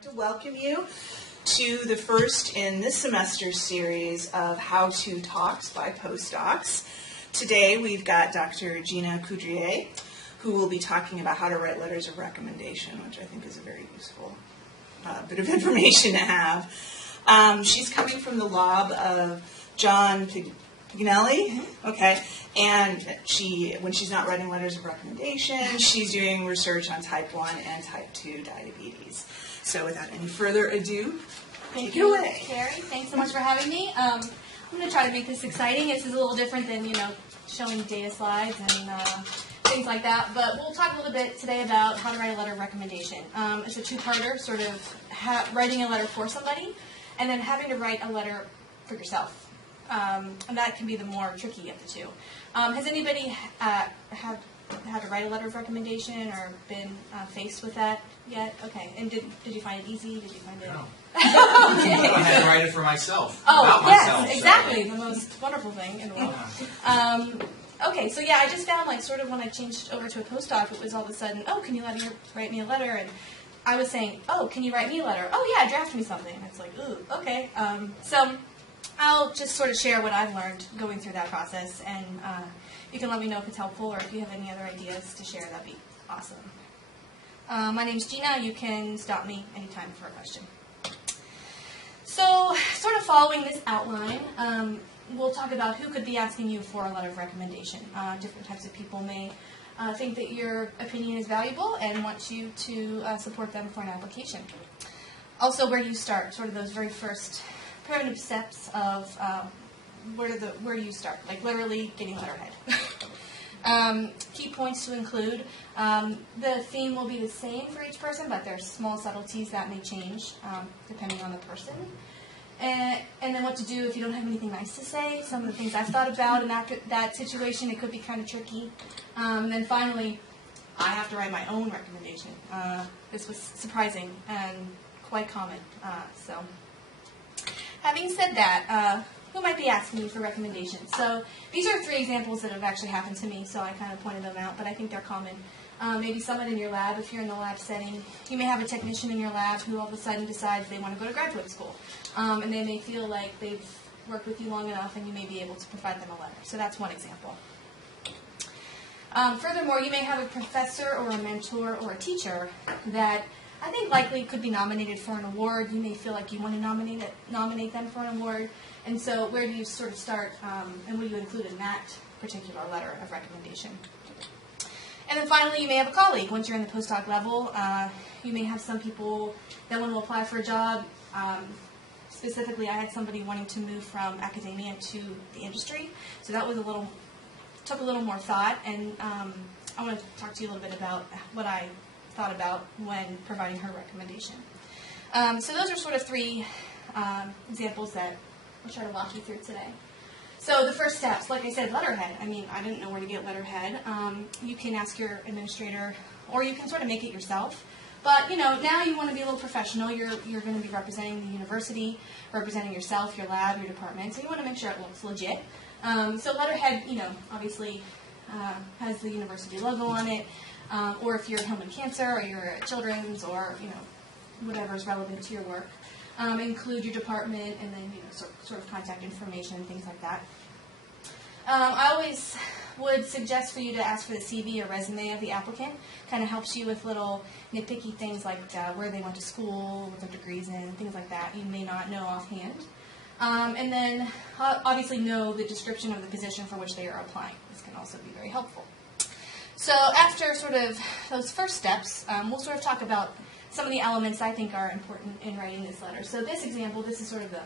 like to welcome you to the first in this semester's series of How-To Talks by Postdocs. Today we've got Dr. Gina Coudriet, who will be talking about how to write letters of recommendation, which I think is a very useful bit of information to have. She's coming from the lab of John Pignelli, okay, and when she's not writing letters of recommendation, she's doing research on type 1 and type 2 diabetes. So without any further ado, take it away. Carrie, thanks so much for having me. I'm going to try to make this exciting. This is a little different than, showing data slides and things like that, but we'll talk a little bit today about how to write a letter of recommendation. It's a two-parter, sort of writing a letter for somebody, and then having to write a letter for yourself. And that can be the more tricky of the two. Has anybody had to write a letter of recommendation or been faced with that yet? Okay. And did you find it easy? Did you find it? No. Okay. I had to write it for myself. Oh, about yes, myself, exactly. So. The most wonderful thing in the world. Okay, so yeah, I just found sort of when I changed over to a postdoc, it was all of a sudden, oh, can you write me a letter? And I was saying, oh, can you write me a letter? Oh, yeah, draft me something. And it's like, ooh, okay. So I'll just sort of share what I've learned going through that process, and you can let me know if it's helpful or if you have any other ideas to share. That'd be awesome. My name's Gina. You can stop me anytime for a question. So, sort of following this outline, we'll talk about who could be asking you for a letter of recommendation. Different types of people may think that your opinion is valuable and want you to support them for an application. Also, where do you start? Sort of those very first primitive steps of where do you start? Like literally getting letterhead. Key points to include. The theme will be the same for each person, but there's small subtleties that may change depending on the person. And then what to do if you don't have anything nice to say. Some of the things I've thought about in that situation, it could be kind of tricky. And then finally, I have to write my own recommendation. This was surprising and quite common. So, having said that, who might be asking you for recommendations? So these are 3 examples that have actually happened to me, so I kind of pointed them out, but I think they're common. Maybe someone in your lab, if you're in the lab setting. You may have a technician in your lab who all of a sudden decides they want to go to graduate school. And they may feel like they've worked with you long enough and you may be able to provide them a letter. So that's one example. Furthermore, you may have a professor or a mentor or a teacher that I think likely could be nominated for an award. You may feel like you want to nominate them for an award. And so where do you sort of start and what do you include in that particular letter of recommendation? And then finally, you may have a colleague. Once you're in the postdoc level, you may have some people that want to apply for a job. Specifically, I had somebody wanting to move from academia to the industry. So that was took a little more thought. And I want to talk to you a little bit about what I thought about when providing her recommendation. So those are sort of 3 examples that I'll try to walk you through today. So the first steps, like I said, letterhead. I mean, I didn't know where to get letterhead. You can ask your administrator, or you can sort of make it yourself. But, now you want to be a little professional. You're going to be representing the university, representing yourself, your lab, your department. So you want to make sure it looks legit. So letterhead, obviously has the university logo on it. Or if you're at Home and Cancer, or you're at Children's, or, whatever is relevant to your work. Include your department, and then sort of contact information and things like that. I always would suggest for you to ask for the CV or resume of the applicant. Kind of helps you with little nitpicky things like where they went to school, what their degrees in, things like that you may not know offhand. And then obviously know the description of the position for which they are applying. This can also be very helpful. So after sort of those first steps, we'll sort of talk about some of the elements I think are important in writing this letter. So this example, this is sort of the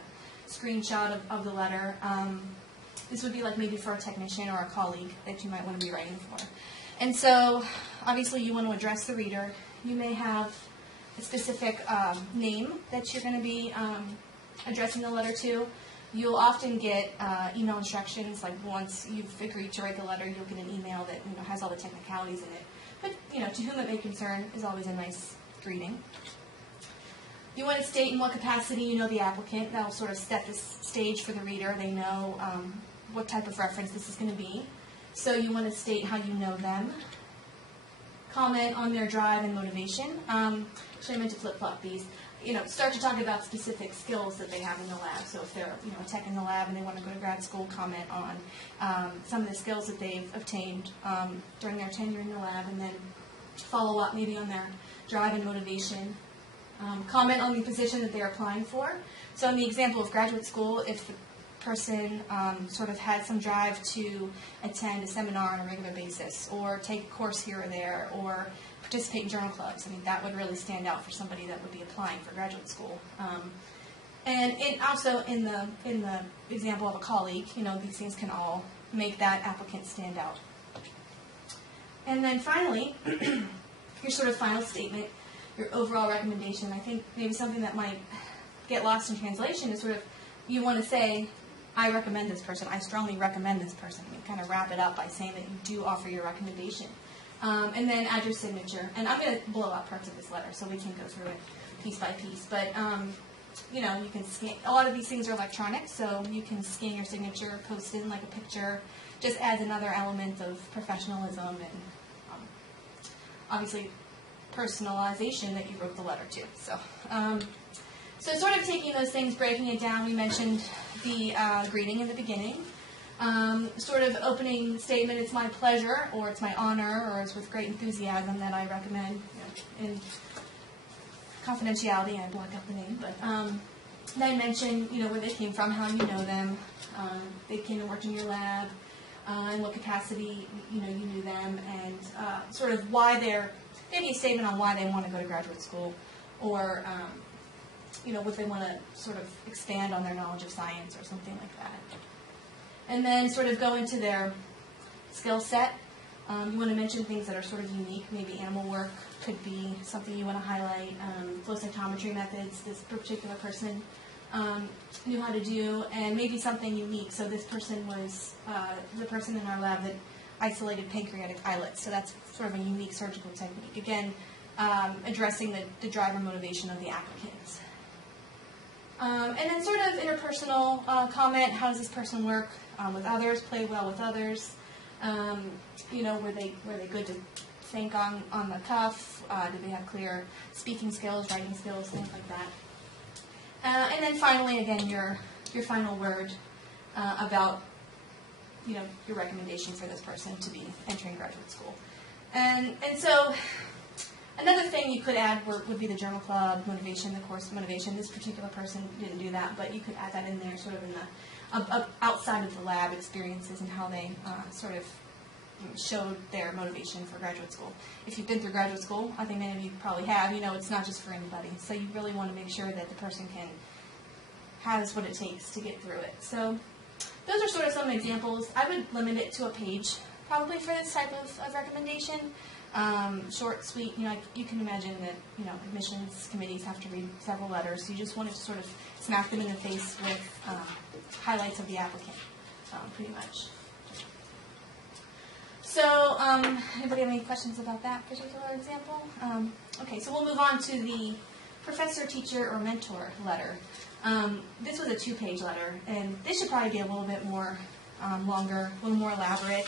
screenshot of the letter. This would be like maybe for a technician or a colleague that you might want to be writing for. And so obviously you want to address the reader. You may have a specific name that you're going to be addressing the letter to. You'll often get email instructions, like once you've agreed to write the letter, you'll get an email that has all the technicalities in it. But to whom it may concern is always a nice greeting. You want to state in what capacity you know the applicant. That will sort of set the stage for the reader. They know what type of reference this is going to be. So you want to state how you know them. Comment on their drive and motivation. Actually, I meant to flip-flop these. start to talk about specific skills that they have in the lab. So if they're, a tech in the lab and they want to go to grad school, comment on some of the skills that they've obtained during their tenure in the lab, and then follow up maybe on their drive and motivation. Comment on the position that they're applying for. So in the example of graduate school, if the person sort of had some drive to attend a seminar on a regular basis, or take a course here or there, or participate in journal clubs, that would really stand out for somebody that would be applying for graduate school. And also in the example of a colleague, these things can all make that applicant stand out. And then finally, your sort of final statement, your overall recommendation. I think maybe something that might get lost in translation is sort of, you want to say, I recommend this person, I strongly recommend this person. Kind of wrap it up by saying that you do offer your recommendation. And then add your signature. And I'm going to blow out parts of this letter so we can go through it piece by piece. But, you can scan. A lot of these things are electronic, so you can scan your signature, post it in like a picture. Just adds another element of professionalism and obviously personalization that you wrote the letter to. So sort of taking those things, breaking it down, we mentioned the greeting in the beginning. Sort of opening statement, it's my pleasure, or it's my honor, or it's with great enthusiasm that I recommend. In confidentiality, I block out the name, but then mention, where they came from, how you know them, they came and worked in your lab, in what capacity, you knew them, and sort of why they're, maybe a statement on why they want to go to graduate school, or if they want to sort of expand on their knowledge of science or something like that. And then sort of go into their skill set. You want to mention things that are sort of unique. Maybe animal work could be something you want to highlight. Flow cytometry methods, this particular person knew how to do, and maybe something unique. So this person was the person in our lab that isolated pancreatic islets. So that's sort of a unique surgical technique. Again, addressing the driver motivation of the applicants. And then sort of interpersonal comment, how does this person work with others, play well with others, were they good to think on the cuff, do they have clear speaking skills, writing skills, things like that. And then finally, again, your final word about, your recommendation for this person to be entering graduate school. And so another thing you could add would be the journal club motivation, the course motivation. This particular person didn't do that, but you could add that in there sort of in the outside of the lab experiences and how they sort of showed their motivation for graduate school. If you've been through graduate school, I think many of you probably have, it's not just for anybody. So you really want to make sure that the person has what it takes to get through it. So those are sort of some examples. I would limit it to a page probably for this type of recommendation. Short, sweet, you can imagine that, admissions committees have to read several letters, so you just want to sort of smack them in the face with highlights of the applicant, pretty much. So, anybody have any questions about that particular example? Okay, so we'll move on to the professor, teacher, or mentor letter. This was a 2-page letter, and this should probably be a little bit more longer, a little more elaborate.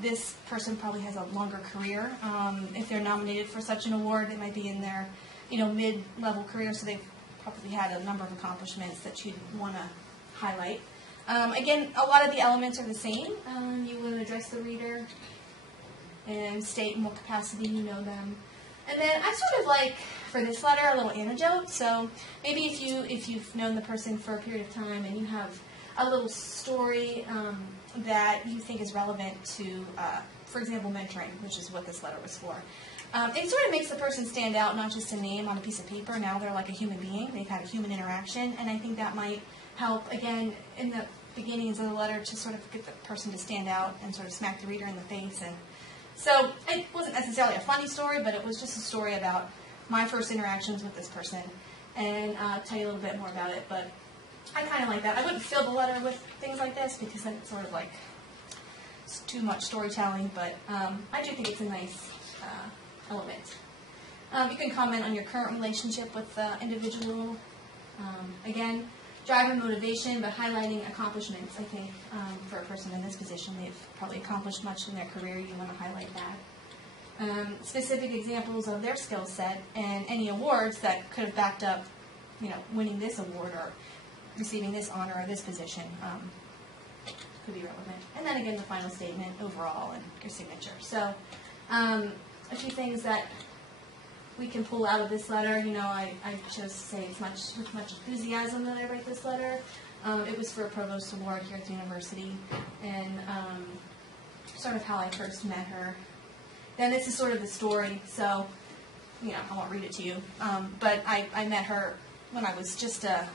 This person probably has a longer career. If they're nominated for such an award, they might be in their, mid-level career, so they've probably had a number of accomplishments that you'd want to highlight. Again, a lot of the elements are the same. You want to address the reader and state in what capacity you know them. And then I sort of like, for this letter, a little anecdote. So maybe if you've known the person for a period of time and you have a little story that you think is relevant to, for example, mentoring, which is what this letter was for. It sort of makes the person stand out, not just a name on a piece of paper. Now they're like a human being. They've had a human interaction, and I think that might help, again, in the beginnings of the letter to sort of get the person to stand out and sort of smack the reader in the face. And so it wasn't necessarily a funny story, but it was just a story about my first interactions with this person, and I'll tell you a little bit more about it. But I kind of like that. I wouldn't fill the letter with things like this because then it's sort of like it's too much storytelling, but I do think it's a nice element. You can comment on your current relationship with the individual. Again, drive and motivation, but highlighting accomplishments. I think for a person in this position, they've probably accomplished much in their career. You want to highlight that. specific examples of their skill set, and any awards that could have backed up, winning this award or receiving this honor or this position could be relevant. And then again, the final statement overall and your signature. So a few things that we can pull out of this letter. I chose to say with much enthusiasm that I write this letter. It was for a Provost Award here at the university, and sort of how I first met her. Then this is sort of the story, so, I won't read it to you. But I met her when I was just a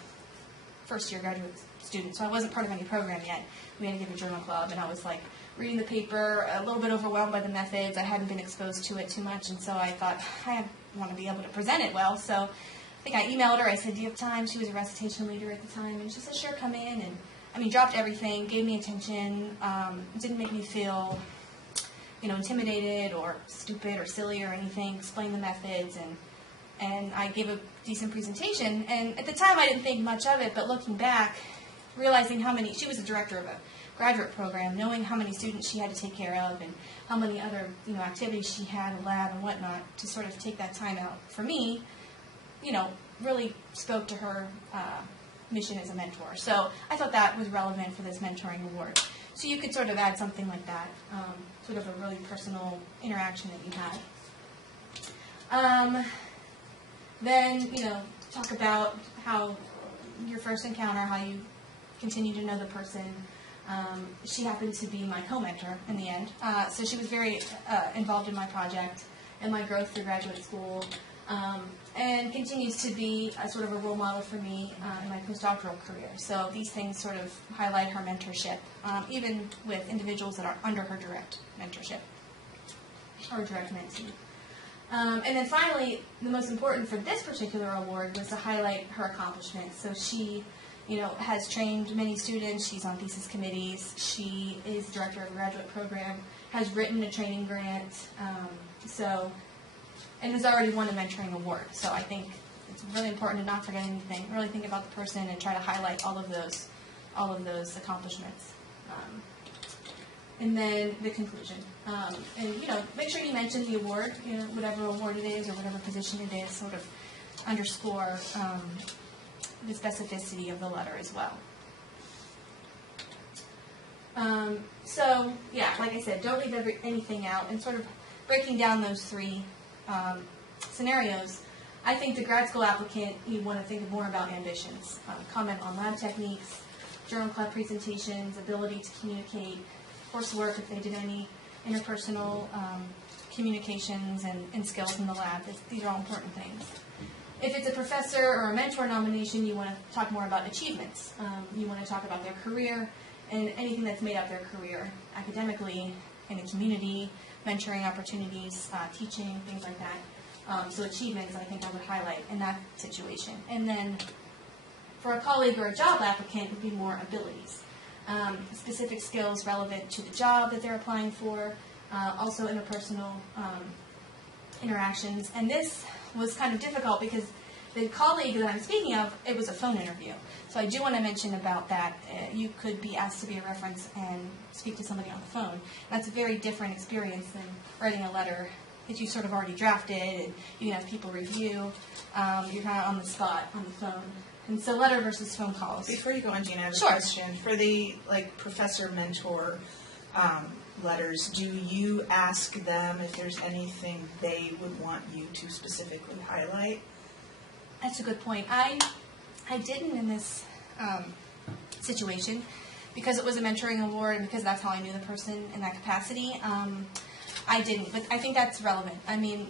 first-year graduate student, so I wasn't part of any program yet. We had to give a journal club, and I was, reading the paper, a little bit overwhelmed by the methods. I hadn't been exposed to it too much, and so I thought, I want to be able to present it well. So I think I emailed her. I said, do you have time? She was a recitation leader at the time, and she said, sure, come in. And, dropped everything, gave me attention, didn't make me feel intimidated or stupid or silly or anything, explained the methods, and I gave a decent presentation. And at the time, I didn't think much of it, but looking back, realizing she was the director of a graduate program, knowing how many students she had to take care of and how many other, activities she had, a lab and whatnot, to sort of take that time out for me, really spoke to her mission as a mentor. So I thought that was relevant for this mentoring award. So you could sort of add something like that, sort of a really personal interaction that you had. Then, talk about how your first encounter, how you continue to know the person. She happened to be my co-mentor in the end. So she was very involved in my project and my growth through graduate school, and continues to be a sort of a role model for me in my postdoctoral career. So these things sort of highlight her mentorship, even with individuals that are under her direct mentorship or direct mentee. And then finally, the most important for this particular award was to highlight her accomplishments. So she, has trained many students. She's on thesis committees. She is director of a graduate program, has written a training grant, and has already won a mentoring award. So I think it's really important to not forget anything. Really think about the person and try to highlight all of those accomplishments. And then the conclusion. And make sure you mention the award, whatever award it is or whatever position it is, sort of underscore the specificity of the letter as well. So, like I said, don't leave anything out. And sort of breaking down those three scenarios, I think the grad school applicant, you want to think more about ambitions. Comment on lab techniques, journal club presentations, ability to communicate, coursework if they did any, interpersonal communications and skills in the lab. These are all important things. If it's a professor or a mentor nomination, you want to talk more about achievements. You want to talk about their career and anything that's made up their career academically, in the community, mentoring opportunities, teaching, things like that. So achievements, I think I would highlight in that situation. And then for a colleague or a job applicant would be more abilities. Specific skills relevant to the job that they're applying for, also interpersonal interactions. And this was kind of difficult because the colleague that I'm speaking of, it was a phone interview. So I do want to mention about that. You could be asked to be a reference and speak to somebody on the phone. That's a very different experience than writing a letter that you sort of already drafted and you can have people review. You're kind of on the spot on the phone. And so letter versus phone calls. Before you go on, Gina, I have a Sure. question. For the professor mentor letters, do you ask them if there's anything they would want you to specifically highlight? That's a good point. I didn't in this situation because it was a mentoring award and because that's how I knew the person in that capacity. I didn't, but I think that's relevant. I mean,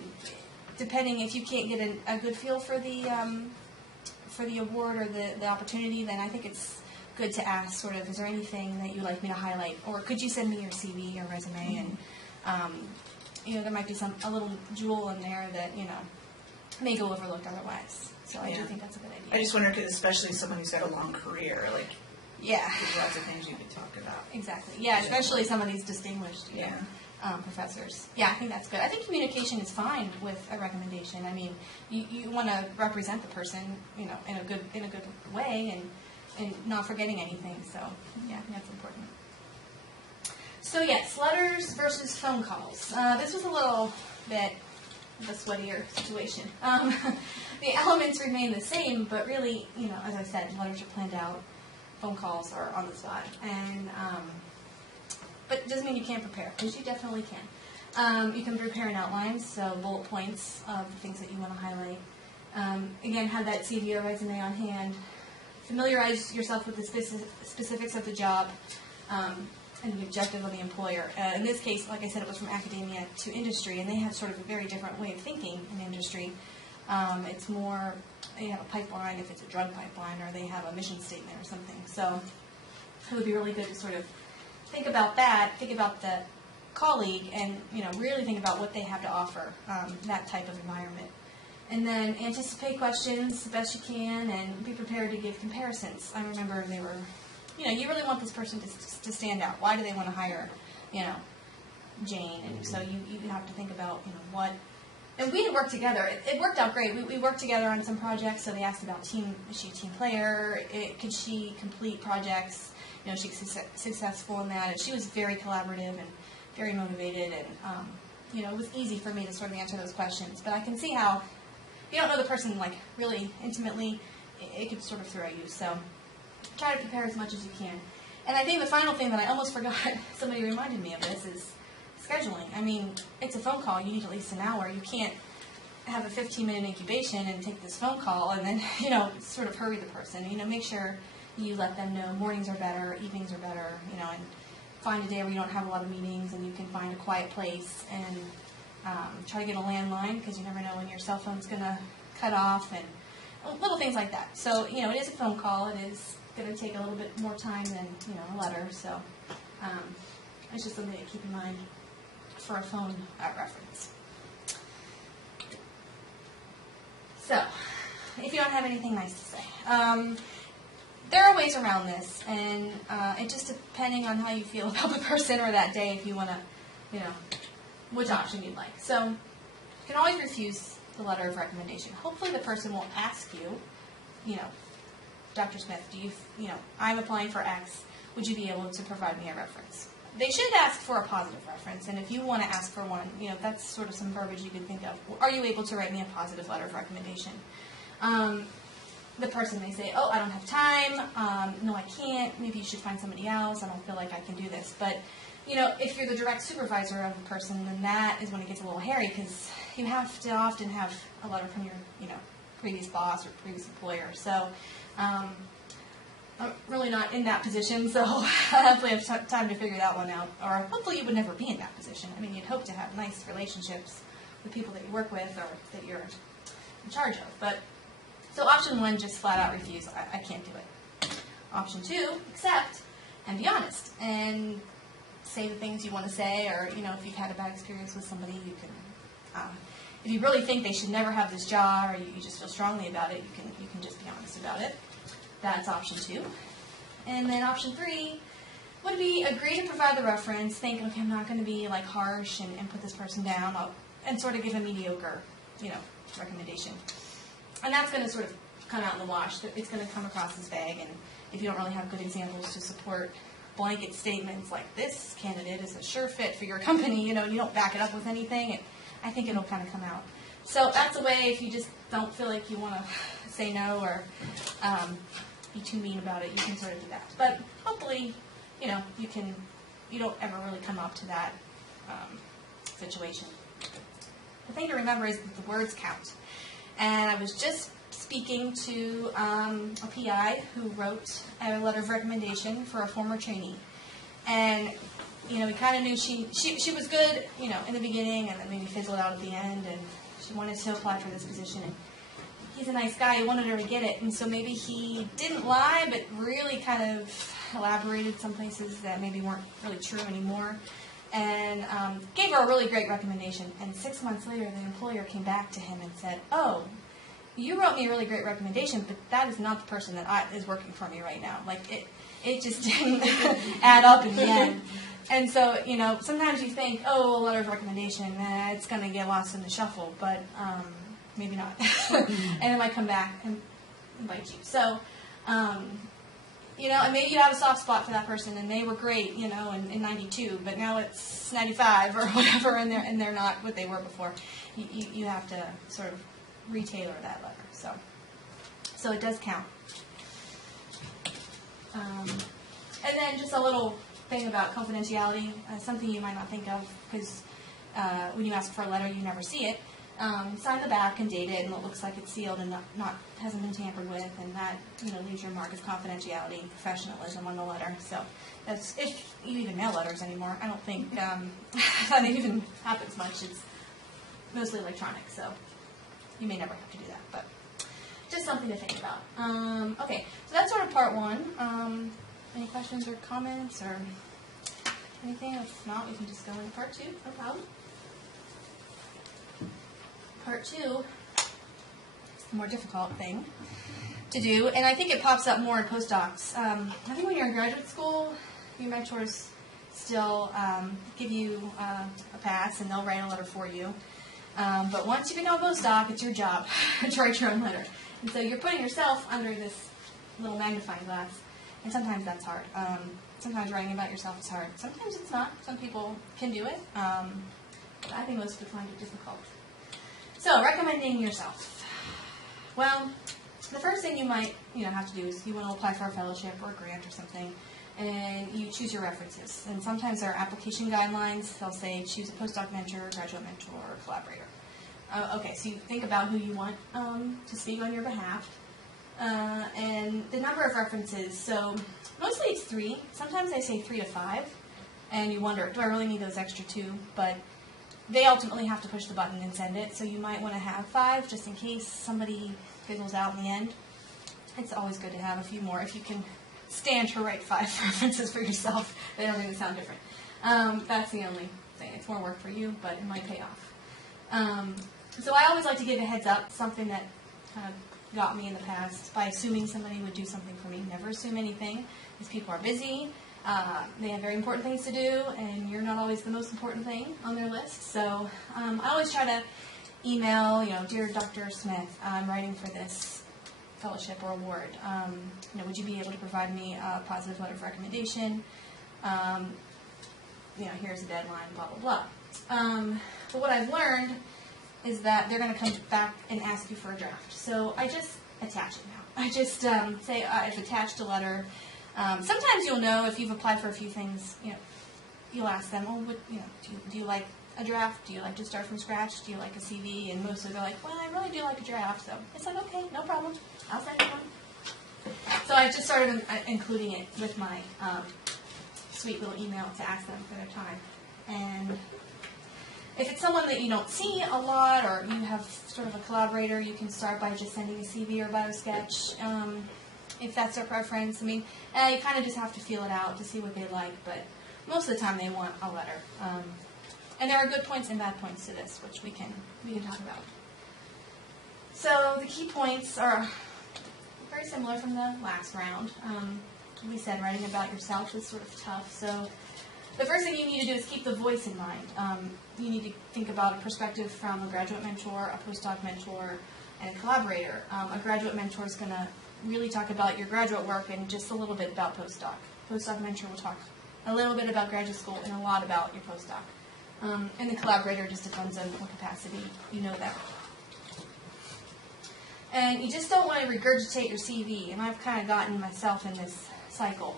depending if you can't get a good feel for the award or the opportunity, then I think it's good to ask sort of, is there anything that you'd like me to highlight? Or could you send me your CV, your resume? And, there might be a little jewel in there that, may go overlooked otherwise. So I do think that's a good idea. I just wonder, because especially someone who's had a long career, yeah. there's lots of things you could talk about. Exactly. Yeah, especially some of these distinguished professors. Yeah, I think that's good. I think communication is fine with a recommendation. I mean, you want to represent the person, in a good way and not forgetting anything. So, yeah, I think that's important. So yes, letters versus phone calls. This was a little bit of a sweatier situation. The elements remain the same, but really, as I said, letters are planned out, phone calls are on the spot, and but it doesn't mean you can't prepare, because you definitely can. You can prepare an outline, so bullet points of the things that you want to highlight. Again, have that CV or resume on hand. Familiarize yourself with the specifics of the job and the objective of the employer. In this case, like I said, it was from academia to industry, and they have sort of a very different way of thinking in industry. It's more, they have a pipeline if it's a drug pipeline, or they have a mission statement or something. So it would be really good to sort of think about that, think about the colleague, and really think about what they have to offer, that type of environment. And then anticipate questions the best you can, and be prepared to give comparisons. I remember they were, you really want this person to stand out. Why do they want to hire, Jane? And so you have to think about, what. And we had worked together. It worked out great. We worked together on some projects. So they asked about is she a team player? Could she complete projects? She's successful in that. And she was very collaborative and very motivated. And, it was easy for me to sort of answer those questions. But I can see how, if you don't know the person like really intimately, it could sort of throw you. So try to prepare as much as you can. And I think the final thing that I almost forgot, somebody reminded me of this, is scheduling. I mean, it's a phone call. You need at least an hour. You can't have a 15-minute incubation and take this phone call and then, sort of hurry the person. Make sure you let them know mornings are better, evenings are better, and find a day where you don't have a lot of meetings and you can find a quiet place, and try to get a landline, because you never know when your cell phone's going to cut off, and little things like that. So, it is a phone call. It is going to take a little bit more time than, a letter. So it's just something to keep in mind for a phone reference. So, if you don't have anything nice to say. There are ways around this, and it just depending on how you feel about the person or that day, if you want to, which option you'd like. So, you can always refuse the letter of recommendation. Hopefully the person will ask you, Dr. Smith, I'm applying for X, would you be able to provide me a reference? They should ask for a positive reference, and if you want to ask for one, that's sort of some verbiage you can think of. Are you able to write me a positive letter of recommendation? The person may say, I don't have time, no, I can't, maybe you should find somebody else, I don't feel like I can do this. But, if you're the direct supervisor of a person, then that is when it gets a little hairy, because you have to often have a letter from your, previous boss or previous employer. So, I'm really not in that position, so I hopefully have time to figure that one out. Or hopefully you would never be in that position. I mean, you'd hope to have nice relationships with people that you work with or that you're in charge of. But so option 1, just flat out refuse. I can't do it. Option 2, accept and be honest and say the things you want to say, or if you've had a bad experience with somebody, you can. If you really think they should never have this job, or you just feel strongly about it, you can just be honest about it. That's option 2. And then option 3 would be agree to provide the reference. Think, okay, I'm not going to be like harsh and put this person down, and sort of give a mediocre, recommendation. And that's going to sort of come out in the wash. It's going to come across as vague, and if you don't really have good examples to support blanket statements like this candidate is a sure fit for your company, and you don't back it up with anything, I think it'll kind of come out. So that's a way, if you just don't feel like you want to say no or be too mean about it, you can sort of do that. But hopefully, you don't ever really come up to that situation. The thing to remember is that the words count. And I was just speaking to a PI who wrote a letter of recommendation for a former trainee. And, we kind of knew she was good, in the beginning, and then maybe fizzled out at the end, and she wanted to apply for this position. And he's a nice guy. He wanted her to get it. And so maybe he didn't lie, but really kind of elaborated some places that maybe weren't really true anymore. And gave her a really great recommendation. And 6 months later, the employer came back to him and said, you wrote me a really great recommendation, but that is not the person that is working for me right now. Like, it just didn't add up in the end. And so, sometimes you think, a letter of recommendation, it's going to get lost in the shuffle, but maybe not. And it might come back and bite you. So, and maybe you have a soft spot for that person, and they were great, in 92, but now it's 95 or whatever, and they're not what they were before. You have to sort of retailer that letter. So it does count. And then just a little thing about confidentiality, something you might not think of, because when you ask for a letter, you never see it. Sign the back and date it, and it looks like it's sealed and hasn't been tampered with, and that leaves your mark of confidentiality and professionalism on the letter. So that's if you even mail letters anymore. I don't think that it even happens much. It's mostly electronic, so you may never have to do that, but just something to think about. Okay, so that's sort of part one. Any questions or comments or anything? If not, we can just go into part two. No problem. Part two is the more difficult thing to do, and I think it pops up more in postdocs. I think when you're in graduate school, your mentors still give you a pass, and they'll write a letter for you. But once you become a postdoc, it's your job to write your own letter. And so you're putting yourself under this little magnifying glass, and sometimes that's hard. Sometimes writing about yourself is hard. Sometimes it's not. Some people can do it. But I think most would find it difficult. So, recommending yourself. Well, the first thing you might have to do is you want to apply for a fellowship or a grant or something, and you choose your references. And sometimes there are application guidelines. They'll say choose a postdoc mentor, graduate mentor, or collaborator. Okay, so you think about who you want to speak on your behalf, and the number of references. So mostly it's 3. Sometimes they say 3 to 5, and you wonder, do I really need those extra 2? But they ultimately have to push the button and send it, so you might want to have 5 just in case somebody fizzles out in the end. It's always good to have a few more if you can stand to write 5 references for yourself. They don't even sound different. That's the only thing. It's more work for you, but it might pay off. So I always like to give a heads up, something that kind of got me in the past by assuming somebody would do something for me. Never assume anything, because people are busy. They have very important things to do, and you're not always the most important thing on their list. So I always try to email, dear Dr. Smith, I'm writing for this fellowship or award. Would you be able to provide me a positive letter of recommendation? Here's a deadline, blah, blah, blah. But what I've learned is that they're going to come back and ask you for a draft. So I just attach it now. I just say I've attached a letter. Sometimes you'll know if you've applied for a few things. You'll ask them, do you like a draft? Do you like to start from scratch? Do you like a CV? And mostly they're like, well, I really do like a draft. So it's like, okay, no problem. I'll send you one. So I just started including it with my sweet little email to ask them for their time. And if it's someone that you don't see a lot, or you have sort of a collaborator, you can start by just sending a CV or bio sketch. If that's their preference. You kind of just have to feel it out to see what they like, but most of the time they want a letter. And there are good points and bad points to this, which we can talk about. So the key points are very similar from the last round. We said writing about yourself is sort of tough, so the first thing you need to do is keep the voice in mind. You need to think about a perspective from a graduate mentor, a postdoc mentor, and a collaborator. A graduate mentor is going to really talk about your graduate work and just a little bit about postdoc. Postdoc mentor will talk a little bit about graduate school and a lot about your postdoc. And the collaborator just depends on what capacity you know that. And you just don't want to regurgitate your CV, and I've kind of gotten myself in this cycle.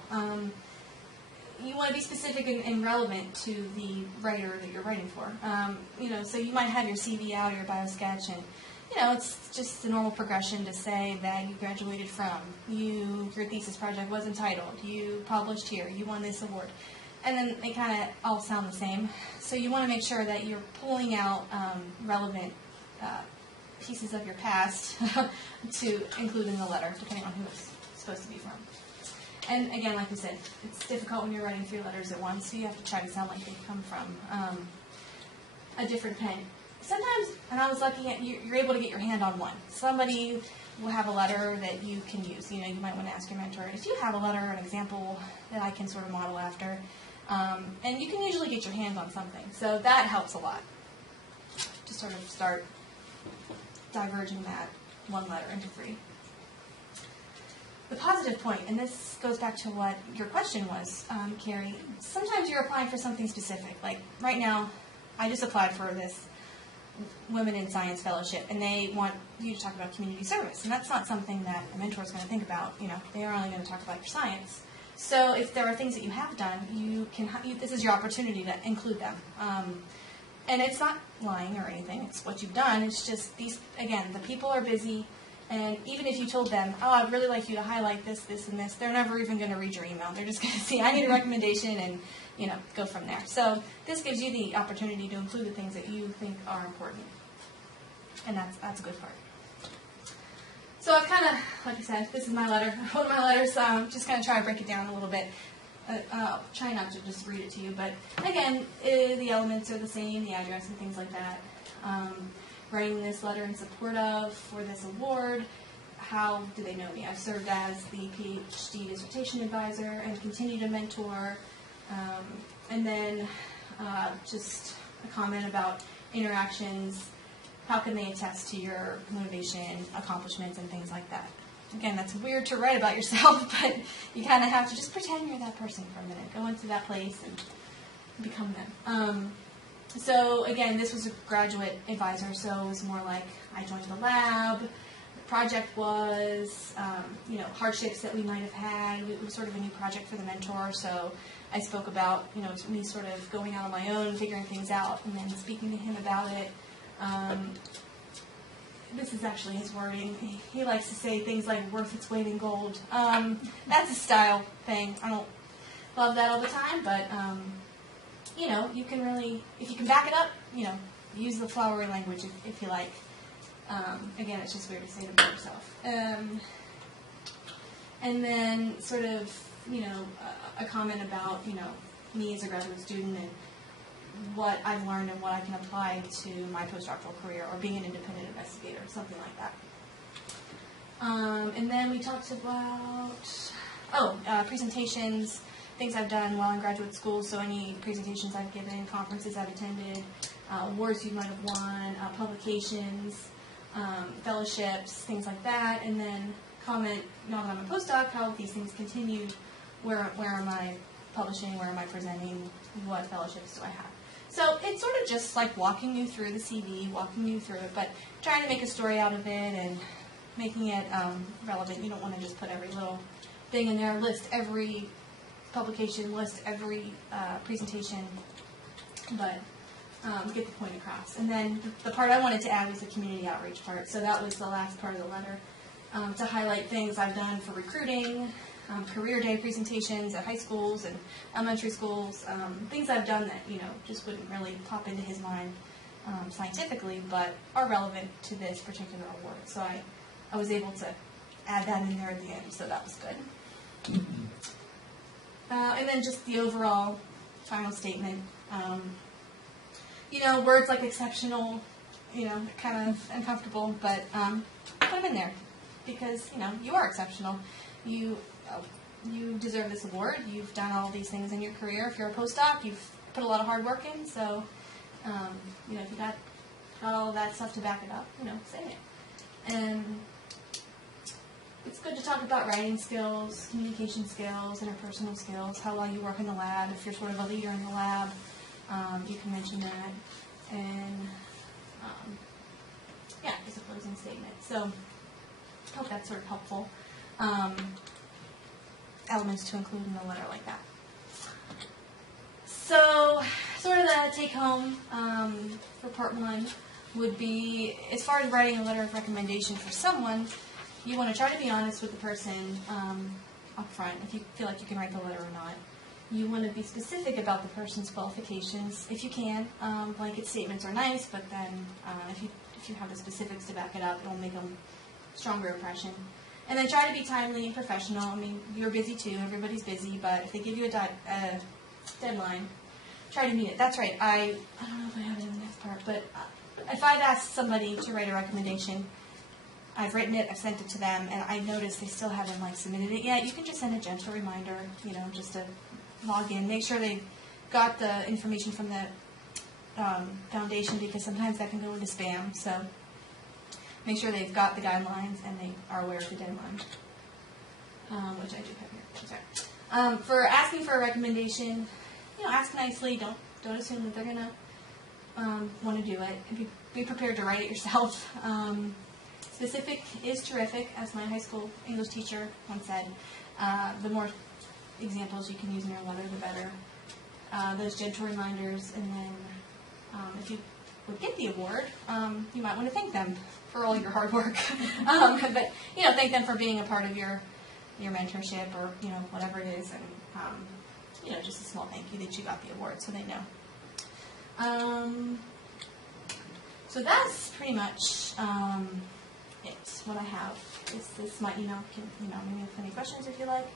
You want to be specific and relevant to the writer that you're writing for. So you might have your CV out or your bio sketch, and it's just the normal progression to say that you graduated from, your thesis project was entitled, you published here, you won this award. And then they kind of all sound the same. So you want to make sure that you're pulling out relevant pieces of your past to include in the letter, depending on who it's supposed to be from. And again, like we said, it's difficult when you're writing 3 letters at once, so you have to try to sound like they come from a different pen. Sometimes, and I was lucky, you're able to get your hand on one. Somebody will have a letter that you can use. You might want to ask your mentor, if you have a letter, an example that I can sort of model after. And you can usually get your hands on something. So that helps a lot to sort of start diverging that 1 letter into 3. the positive point, and this goes back to what your question was, Carrie, sometimes you're applying for something specific. Like right now, I just applied for this Women in Science Fellowship, and they want you to talk about community service, and that's not something that a mentor is going to think about. They are only going to talk about your science. So if there are things that you have done, this is your opportunity to include them. And it's not lying or anything. It's what you've done. It's just the people are busy, and even if you told them, oh, I'd really like you to highlight this, this, and this, they're never even going to read your email. They're just going to see, I need a recommendation, and go from there. So this gives you the opportunity to include the things that you think are important, and that's a good part. So I've kind of, like I said, this is my letter. One of my letters, just kind of try to break it down a little bit. I'll try not to just read it to you, but again, the elements are the same, the address and things like that. Writing this letter in support of for this award. How do they know me? I've served as the PhD dissertation advisor and continue to mentor. And then just a comment about interactions. How can they attest to your motivation, accomplishments, and things like that? Again, that's weird to write about yourself, but you kind of have to just pretend you're that person for a minute. Go into that place and become them. So again, this was a graduate advisor, so it was more like I joined the lab. The project was, hardships that we might have had. It was sort of a new project for the mentor, so I spoke about, me sort of going out on my own, figuring things out, and then speaking to him about it. This is actually his wording. He likes to say things like worth its weight in gold. That's a style thing. I don't love that all the time, but, you can really, if you can back it up, use the flowery language if you like. Again, it's just weird to say it about yourself. And then sort of, a comment about, me as a graduate student and what I've learned and what I can apply to my postdoctoral career or being an independent investigator, something like that. And then we talked about, presentations, things I've done while in graduate school, so any presentations I've given, conferences I've attended, awards you might have won, publications, fellowships, things like that, and then comment, now that I'm a postdoc, how these things continued, where am I publishing, where am I presenting, what fellowships do I have. So it's sort of just like walking you through the CV, walking you through it, but trying to make a story out of it and making it relevant. You don't want to just put every little thing in there, list every publication, list every presentation, but get the point across. And then the part I wanted to add was the community outreach part. So that was the last part of the letter, to highlight things I've done for recruiting, career day presentations at high schools and elementary schools, things I've done that, just wouldn't really pop into his mind scientifically, but are relevant to this particular award. So I was able to add that in there at the end, so that was good. And then just the overall final statement. Words like exceptional, kind of uncomfortable, but put them in there because, you are exceptional. You deserve this award. You've done all these things in your career. If you're a postdoc, you've put a lot of hard work in, so, if you got all of that stuff to back it up, say it. And it's good to talk about writing skills, communication skills, interpersonal skills, how well you work in the lab. If you're sort of a leader in the lab, you can mention that. And, just a closing statement. So I hope that's sort of helpful. Elements to include in a letter like that. So, sort of the take-home for part one would be, as far as writing a letter of recommendation for someone, you want to try to be honest with the person up front, if you feel like you can write the letter or not. You want to be specific about the person's qualifications, if you can. Blanket statements are nice, but then if you have the specifics to back it up, it'll make a stronger impression. And then try to be timely and professional. I mean, you're busy too. Everybody's busy, but if they give you a deadline, try to meet it. That's right. I don't know if I have it in the next part, but if I've asked somebody to write a recommendation, I've written it, I've sent it to them, and I noticed they still haven't submitted it yet. You can just send a gentle reminder, just to log in. Make sure they got the information from the foundation, because sometimes that can go into spam. So make sure they've got the guidelines and they are aware of the deadline. which I do have here. Sorry. For asking for a recommendation, ask nicely. Don't assume that they're gonna want to do it, and be prepared to write it yourself. Specific is terrific, as my high school English teacher once said. The more examples you can use in your letter, the better. Those gentle reminders, and then if you would get the award, you might want to thank them for all your hard work. But thank them for being a part of your mentorship, or whatever it is, and just a small thank you that you got the award, so they know. So that's pretty much it. What I have. This might email me with any questions if you like.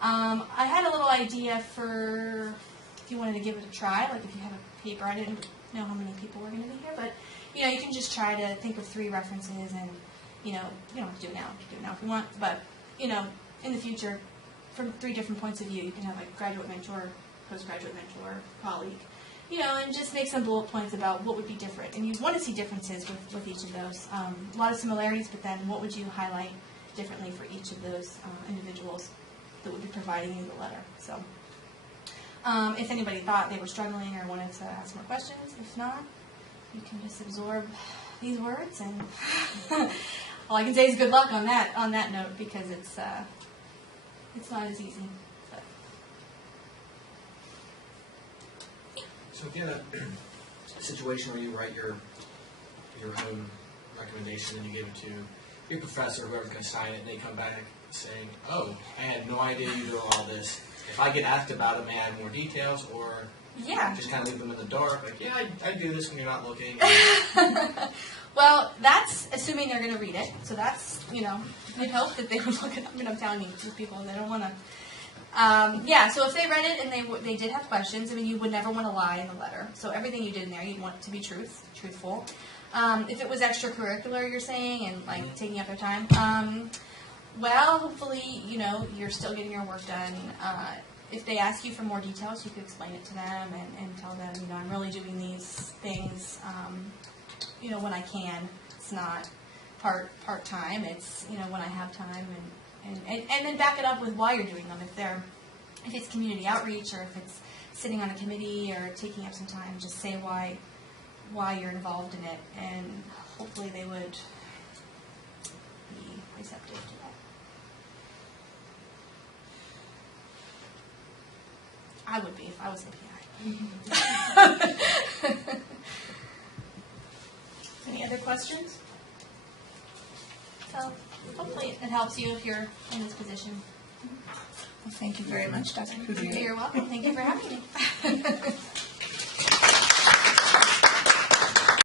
I had a little idea for if you wanted to give it a try, like if you have a paper. I didn't know how many people were going to be here, but you can just try to think of 3 references, and you don't have to do it now. You can do it now if you want, but in the future, from 3 different points of view, you can have like graduate mentor, postgraduate mentor, colleague, and just make some bullet points about what would be different. And you want to see differences with each of those. A lot of similarities, but then what would you highlight differently for each of those individuals that would be providing you the letter. So if anybody thought they were struggling or wanted to ask more questions, if not, you can just absorb these words, and all I can say is good luck on that note, because it's not as easy. But. So if you had a situation where you write your own recommendation and you give it to your professor, whoever's going to sign it, and they come back saying, "Oh, I had no idea you were doing all this." If I get asked about it, may I have more details, or just kind of leave them in the dark? Like, yeah, I do this when you're not looking. Well, that's assuming they're going to read it. So that's, you'd hope that they would look it up. I'm telling you, these people, they don't want to. So if they read it and they did have questions, you would never want to lie in the letter. So everything you did in there, you'd want it to be truthful. If it was extracurricular, you're saying, and like taking up their time, well, hopefully, you're still getting your work done. If they ask you for more details, you could explain it to them and tell them, I'm really doing these things, when I can. It's not part-time. It's, when I have time, and then back it up with why you're doing them. If it's community outreach, or if it's sitting on a committee or taking up some time, just say why you're involved in it, and hopefully they would be receptive to that. I would be if I was a PI. Any other questions? So hopefully it helps you if you're in this position. Well, thank you very much, Dr. Coudriet. You're welcome. Thank you for having me.